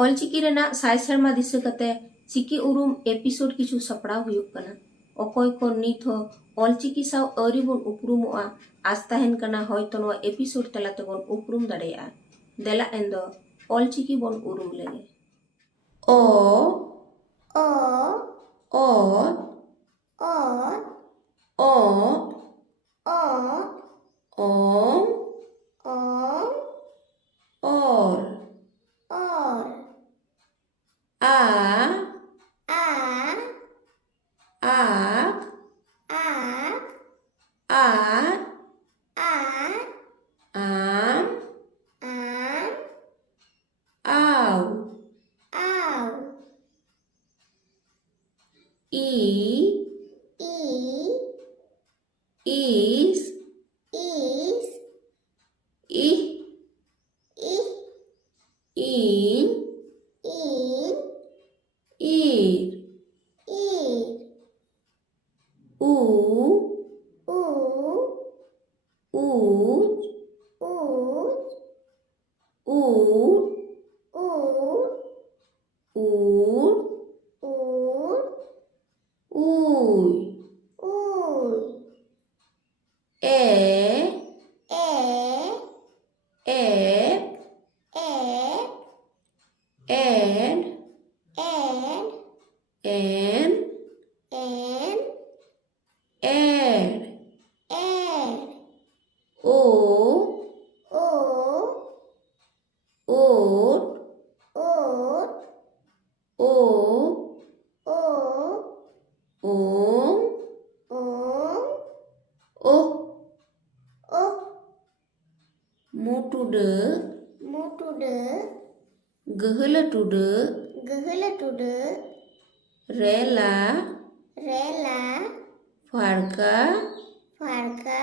ऑलचिकी रेना साय सेरमा दिशा कते चिकी उरुम एपिसोड किछु सपड़ाव हुयुग कना अकोय को नित हो ऑलचिकी साव अरी बोन उपरुमोआ आज तहन कना होयतो नवा एपिसोड तलाते बोन उपरुम दड़ेया देला एंदो ऑलचिकी बोन उरुम लेगे ओ ओ ओ ओ ओ ओ ओम ओ और और आ आ आक आक आ आक आम आम आव आव ई ई is is ih ih in in ir ir u u ut ut ut ut ur ut uy uy e e ep ep and and and and o o ut ut o o om o o o mutude mutude gehelatude gehelatude rela rela farga farga